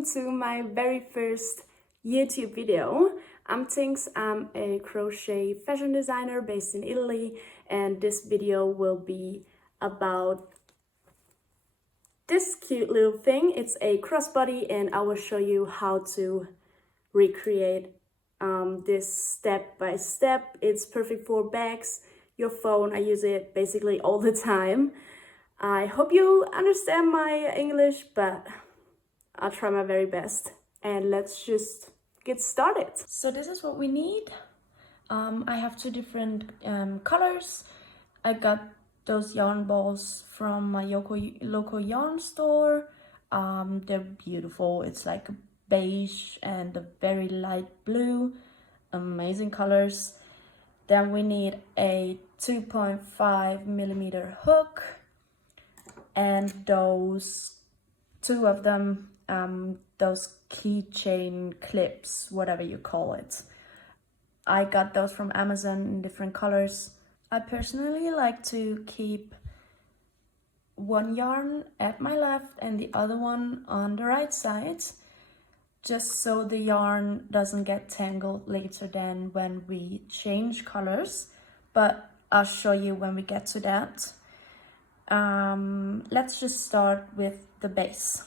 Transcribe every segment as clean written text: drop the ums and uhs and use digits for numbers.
welcome to my very first YouTube video. I'm Tinks, I'm a crochet fashion designer based in Italy, and this video will be about this cute little thing. It's a crossbody, and I will show you how to recreate this step by step. It's perfect for bags, your phone. I use it basically all the time. I hope you understand my English, but I'll try my very best. And let's just get started. So this is what we need. I have two different colors. I got those yarn balls from my local yarn store. They're beautiful. It's like a beige and a very light blue. Amazing colors. Then we need a 2.5mm hook. And those two of them, those keychain clips, whatever you call it. I got those from Amazon in different colors. I personally like to keep one yarn at my left and the other one on the right side, just so the yarn doesn't get tangled later than when we change colors, but I'll show you when we get to that. Let's just start with the base.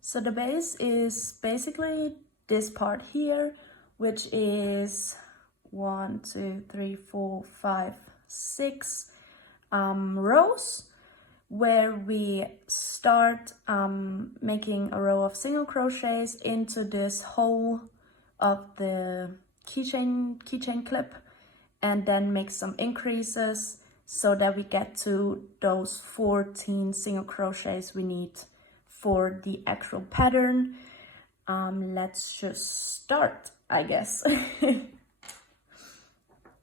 So the base is basically this part here, which is 1, 2, 3, 4, 5, 6 rows, where we start making a row of single crochets into this hole of the keychain clip, and then make some increases so that we get to those 14 single crochets we need for the actual pattern. Let's just start, I guess.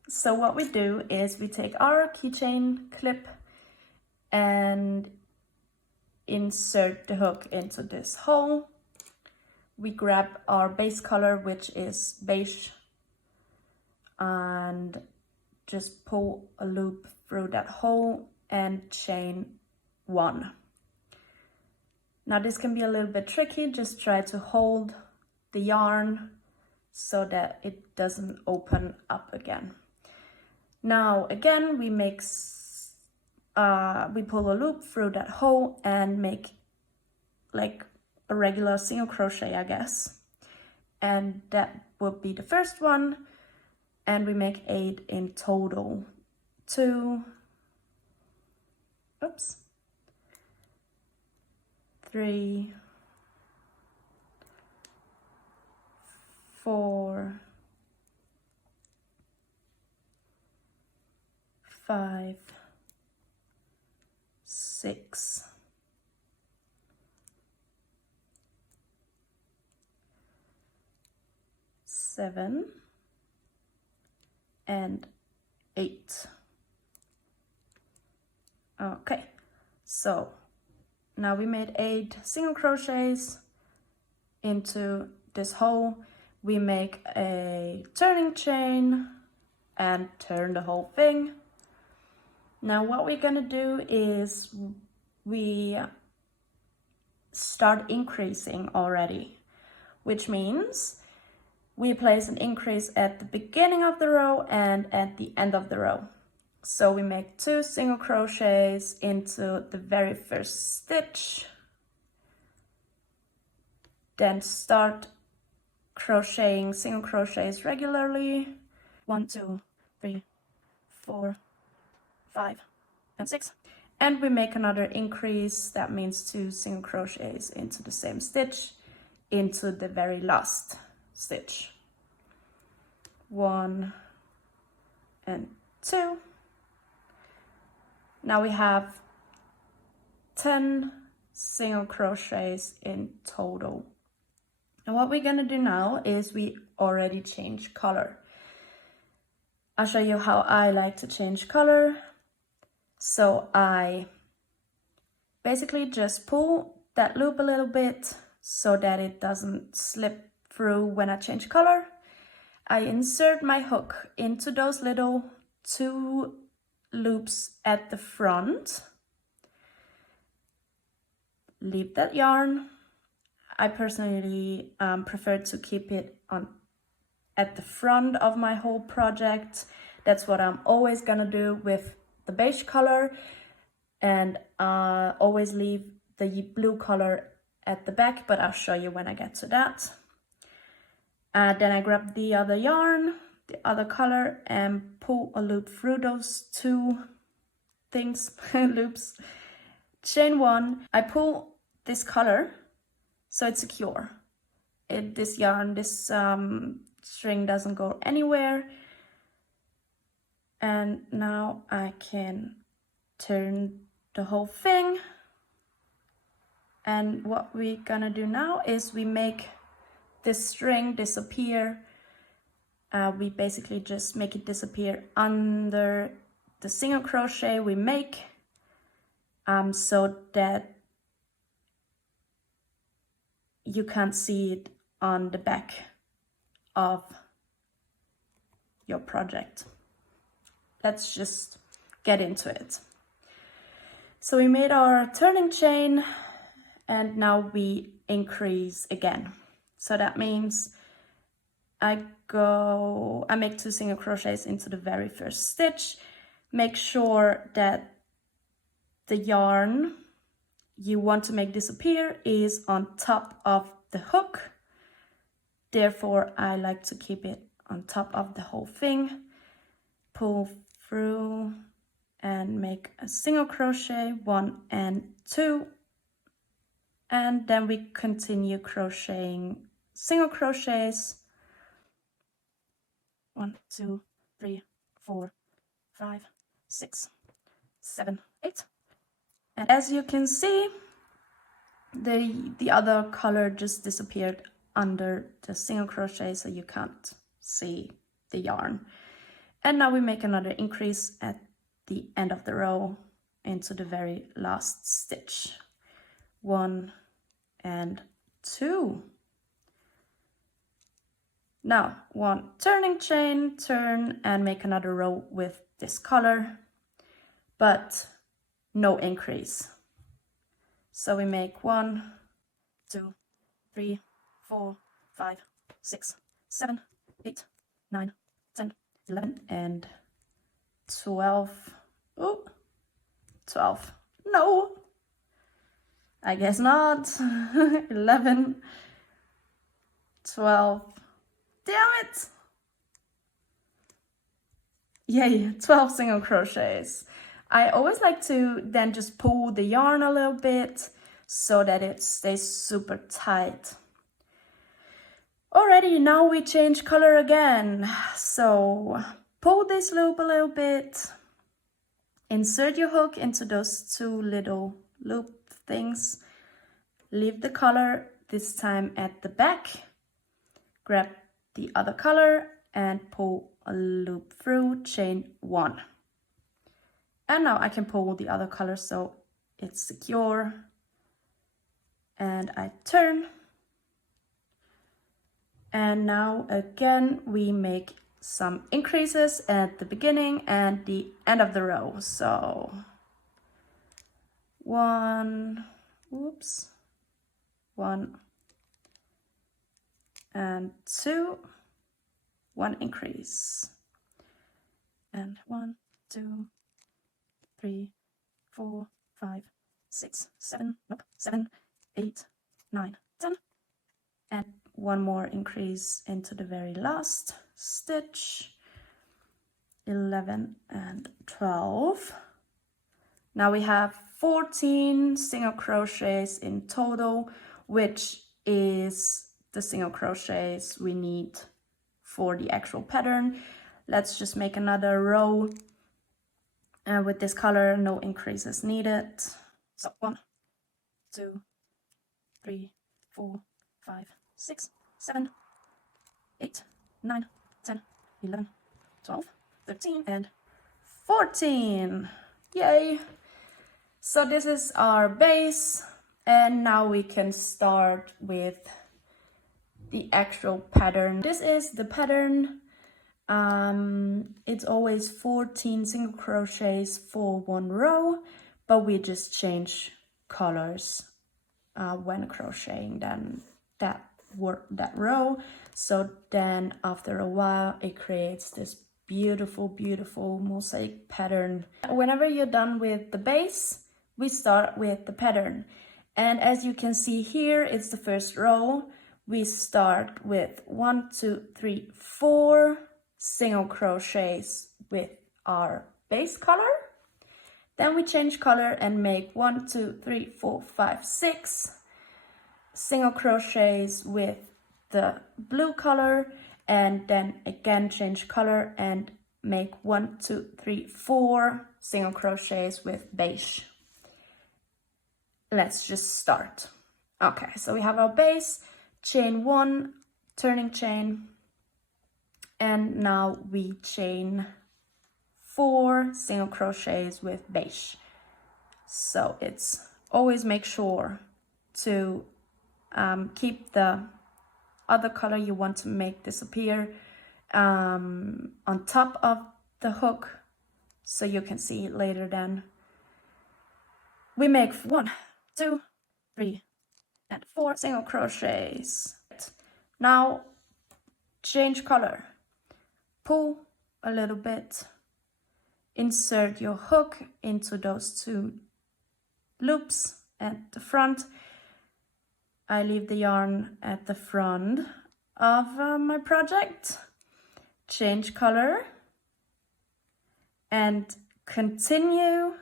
So what we do is we take our keychain clip and insert the hook into this hole. We grab our base color, which is beige, and just pull a loop through that hole and chain 1. Now this can be a little bit tricky. Just try to hold the yarn so that it doesn't open up again. Now again, we pull a loop through that hole and make like a regular single crochet, I guess. And that would be the first one. And we make 8 in total. 2, 3, 4, 5, 6, 7, and 8. Okay, so now we made 8 single crochets into this hole. We make a turning chain and turn the whole thing. Now what we're gonna do is we start increasing already, which means we place an increase at the beginning of the row and at the end of the row. So we make 2 single crochets into the very first stitch, then start crocheting single crochets regularly. 1, 2, 3, 4, 5, and 6. And we make another increase. That means 2 single crochets into the same stitch into the very last stitch. 1 and 2. Now we have 10 single crochets in total. And what we're gonna do now is we already change color. I'll show you how I like to change color. So I basically just pull that loop a little bit so that it doesn't slip through when I change color. I insert my hook into those little 2 loops at the front. Leave that yarn I personally prefer to keep it on at the front of my whole project. That's what I'm always gonna do with the beige color, and always leave the blue color at the back, but I'll show you when I get to that. Then I grab the other yarn, the other color, and pull a loop through those two things, loops. Chain one, I pull this color so it's secure. This yarn, this string doesn't go anywhere. And now I can turn the whole thing. And what we're gonna do now is we make this string disappear. We basically just make it disappear under the single crochet we make, so that you can't see it on the back of your project. Let's just get into it. So we made our turning chain, and now we increase again. So that means I make 2 single crochets into the very first stitch. Make sure that the yarn you want to make disappear is on top of the hook. Therefore, I like to keep it on top of the whole thing. Pull through and make a single crochet, 1 and 2. And then we continue crocheting single crochets. 1, 2, 3, 4, 5, 6, 7, 8. And as you can see, the other color just disappeared under the single crochet, so you can't see the yarn. And now we make another increase at the end of the row into the very last stitch. 1 and 2. Now 1 turning chain, turn and make another row with this color, but no increase. So we make 1, 2, 3, 4, 5, 6, 7, 8, 9, 10, 11 and 12. Oh, 12. No, I guess not. 11, 12. Damn it! Yay, 12 single crochets. I always like to then just pull the yarn a little bit so that it stays super tight. Alrighty, now we change color again. So pull this loop a little bit, insert your hook into those 2 little loop things, leave the color this time at the back, grab the other color and pull a loop through, chain 1. And now I can pull the other color so it's secure. And I turn. And now again, we make some increases at the beginning and the end of the row. So 1, whoops, 1 and 2, 1 increase. And 1, 2, 3, 4, 5, 6, 7, nope, 7, 8, 9, 10. And 1 more increase into the very last stitch. 11 and 12. Now we have 14 single crochets in total, which is the single crochets we need for the actual pattern. Let's just make another row. And with this color, no increases needed. So 1, 2, 3, 4, 5, 6, 7, 8, 9, 10, 11, 12, 13, and 14. Yay! So this is our base, and now we can start with the actual pattern. This is the pattern. It's always 14 single crochets for 1 row, but we just change colors when crocheting them that row. So then after a while it creates this beautiful mosaic pattern. Whenever you're done with the base, we start with the pattern. And as you can see here, it's the first row. We start with 1, 2, 3, 4 single crochets with our base color. Then we change color and make 1, 2, 3, 4, 5, 6 single crochets with the blue color, and then again change color and make 1, 2, 3, 4 single crochets with beige. Let's just start. Okay, so we have our base, chain 1, turning chain, and now we chain 4 single crochets with beige. So it's always make sure to keep the other color you want to make disappear on top of the hook, so you can see it later. Then we make 1, 2, 3, and 4 single crochets. Now change color, pull a little bit, insert your hook into those 2 loops at the front. I leave the yarn at the front of my project, change color, and continue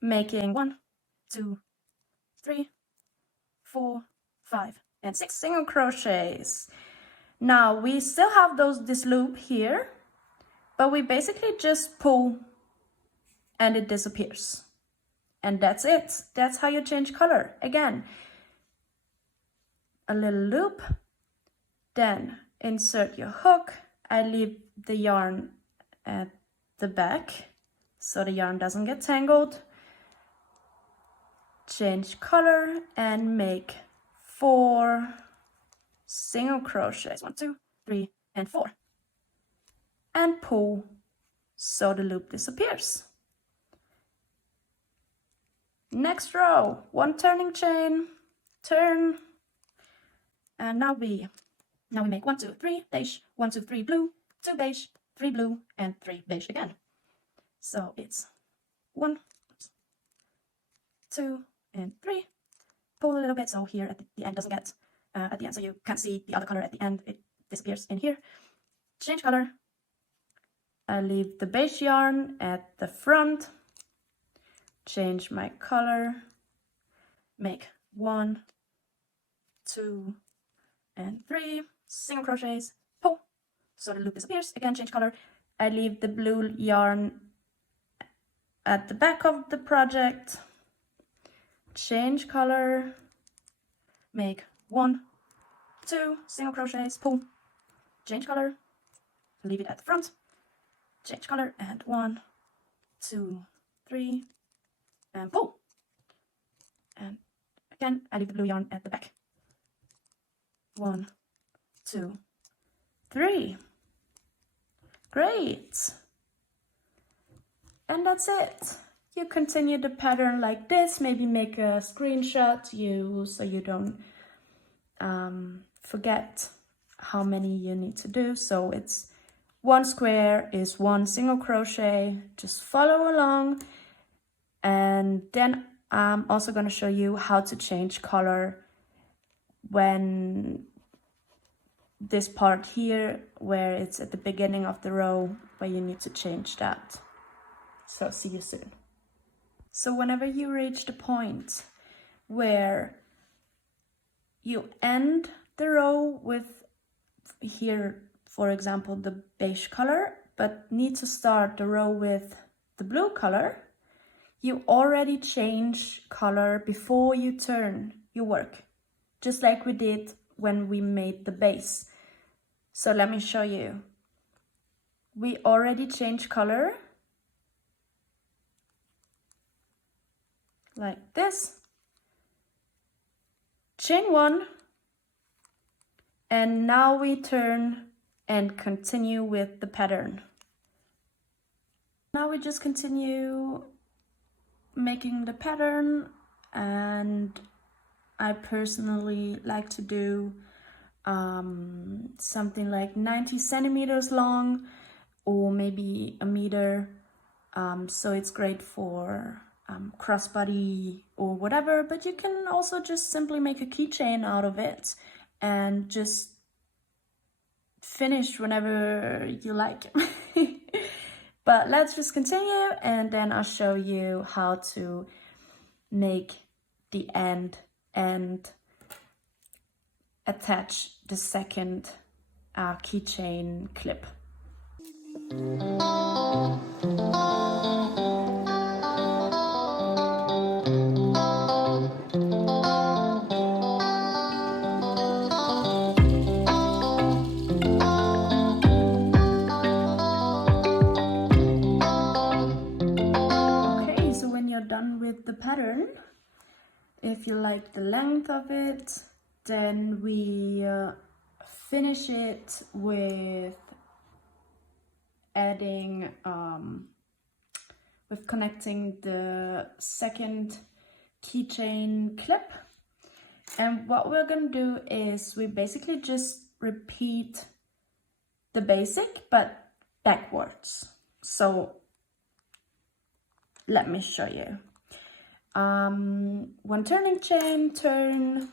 making 1, 2, 3, 4, 5, and 6 single crochets. Now we still have this loop here, but we basically just pull and it disappears. And that's it. That's how you change color. Again, a little loop, then insert your hook. I leave the yarn at the back so the yarn doesn't get tangled. Change color and make 4 single crochets. 1, 2, 3, and 4. And pull so the loop disappears. Next row, 1 turning chain, turn, and now we make 1, 2, 3 beige, 1, 2, 3 blue, 2 beige, 3 blue, and 3 beige again. So it's 1, 2, and 3. Pull a little bit so here at the end doesn't get at the end, so you can't see the other color at the end. It disappears in here. Change color. I leave the beige yarn at the front. Change my color. Make 1, 2, and 3 single crochets. Pull so the loop disappears. Again, change color. I leave the blue yarn at the back of the project. Change color. Make 1, 2 single crochets. Pull. Change color. Leave it at the front. Change color and 1, 2, 3, and pull. And again, I leave the blue yarn at the back. 1, 2, 3. Great. And that's it. You continue the pattern like this. Maybe make a screenshot so you don't forget how many you need to do. So it's 1 square is 1 single crochet. Just follow along. And then I'm also going to show you how to change color when this part here, where it's at the beginning of the row, where you need to change that. So see you soon. So whenever you reach the point where you end the row with here, for example, the beige color, but need to start the row with the blue color, you already change color before you turn your work, just like we did when we made the base. So let me show you. We already changed color like this. Chain 1, and now we turn and continue with the pattern. Now we just continue making the pattern, and I personally like to do something like 90 centimeters long or maybe a meter. So it's great for crossbody or whatever, but you can also just simply make a keychain out of it and just finish whenever you like. But let's just continue, and then I'll show you how to make the end and attach the second keychain clip. Okay, so when you're done with the pattern, if you like the length of it, then we finish it with adding, with connecting the second keychain clip. And what we're gonna do is we basically just repeat the basic but backwards. So let me show you. One turning chain, turn.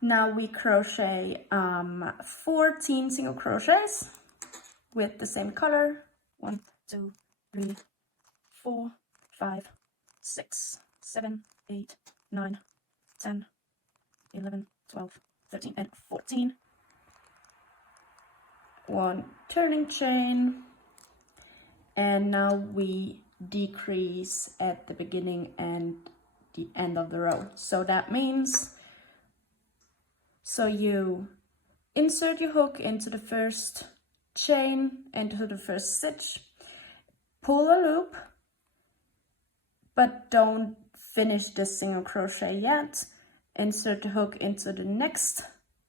Now we crochet 14 single crochets with the same color. 1, 2, 3, 4, 5, 6, 7, 8, 9, 10, 11, 12, 13, and 14. One turning chain, and now we decrease at the beginning and the end of the row. So that means, so you insert your hook into the first chain, into the first stitch, pull a loop, but don't finish the single crochet yet. Insert the hook into the next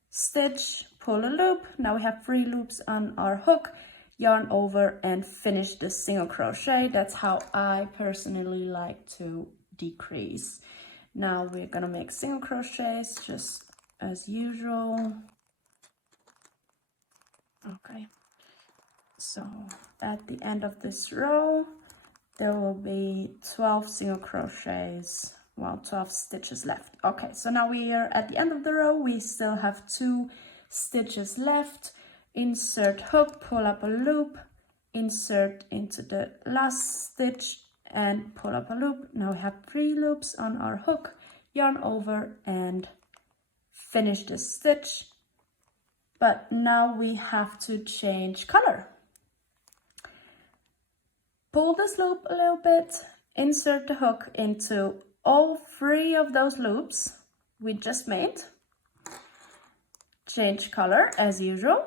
stitch, pull a loop. Now we have 3 loops on our hook, yarn over and finish the single crochet. That's how I personally like to decrease. Now we're gonna make single crochets just as usual. Okay, so at the end of this row there will be 12 single crochets, well, 12 stitches left. Okay, so now we are at the end of the row. We still have 2 stitches left. Insert hook, pull up a loop, insert into the last stitch and pull up a loop. Now we have 3 loops on our hook, yarn over and finish the stitch. But now we have to change color. Pull this loop a little bit, insert the hook into all 3 of those loops we just made. Change color as usual.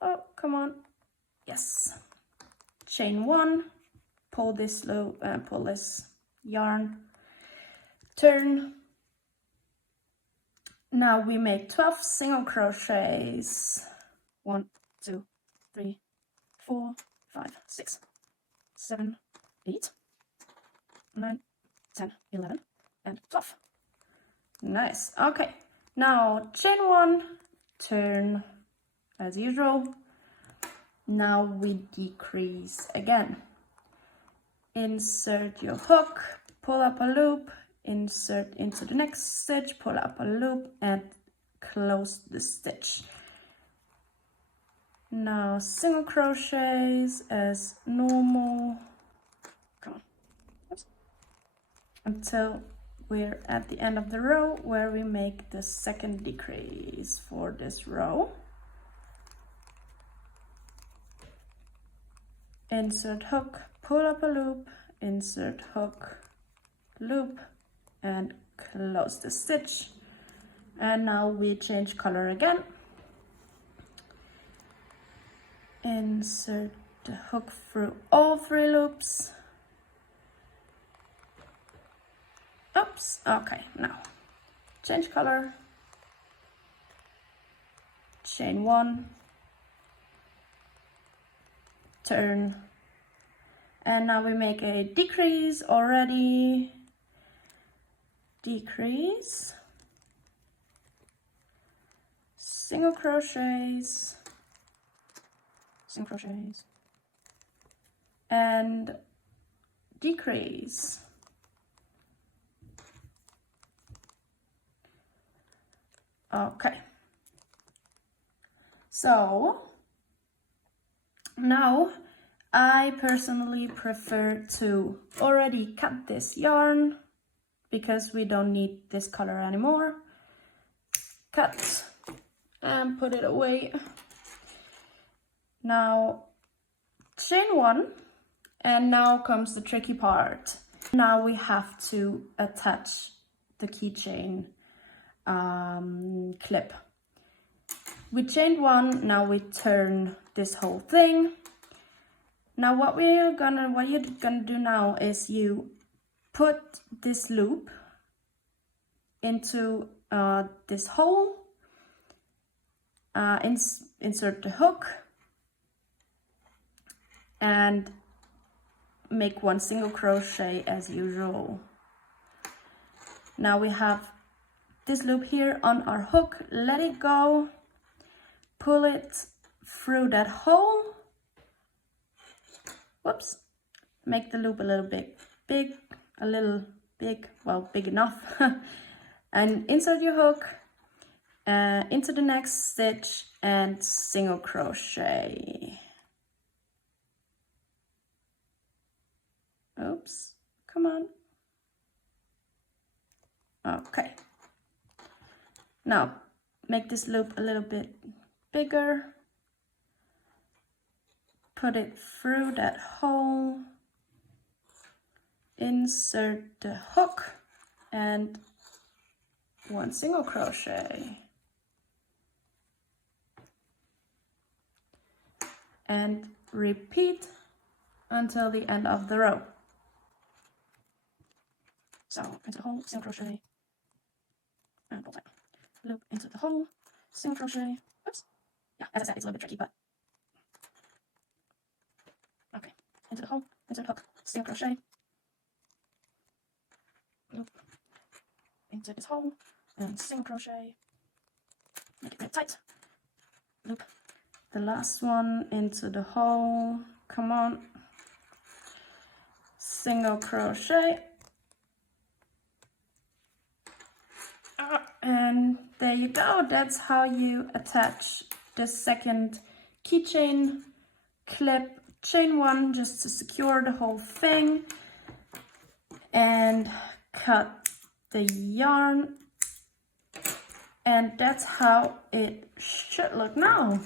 Oh, come on. Yes. Chain 1, pull this loop, pull this yarn, turn. Now we make 12 single crochets. 1, 2, 3, 4, 5, 6, 7, 8, 9, 10, 11, and 12. Nice. Okay. Now chain 1, turn as usual. Now we decrease again. Insert your hook, pull up a loop, insert into the next stitch, pull up a loop and close the stitch. Now single crochets as normal. Come on. Oops. Until we're at the end of the row where we make the second decrease for this row. Insert hook, pull up a loop, insert hook, loop, and close the stitch. And now we change color again. Insert the hook through all 3 loops. Oops, okay, now change color, chain 1, turn, and now we make a decrease already. decrease, single crochets, single crochets, and decrease. Okay, so now I personally prefer to already cut this yarn because we don't need this color anymore. Cut and put it away. Now chain one, and now comes the tricky part. Now we have to attach the keychain clip. We chained one, now we turn this whole thing. Now what you're gonna do now is you put this loop into this hole, insert the hook, and make one single crochet as usual. Now we have this loop here on our hook, let it go, pull it through that hole, whoops, make the loop a little bit big, well, big enough, and insert your hook into the next stitch and single crochet. Oops, come on. Okay. Now, make this loop a little bit bigger. Put it through that hole. Insert the hook and one single crochet. And repeat until the end of the row. So, into the hole, single crochet, and pull tight. Loop into the hole, single crochet. Oops. Yeah, as I said, it's a little bit tricky, but okay. Into the hole, insert hook, single crochet. Loop into this hole, and single crochet. Make it really tight. Loop the last one into the hole. Come on. Single crochet. And there you go. That's how you attach the second keychain clip. Chain one just to secure the whole thing, and cut the yarn, and that's how it should look now.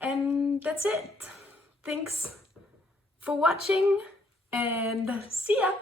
And that's it. Thanks for watching and see ya!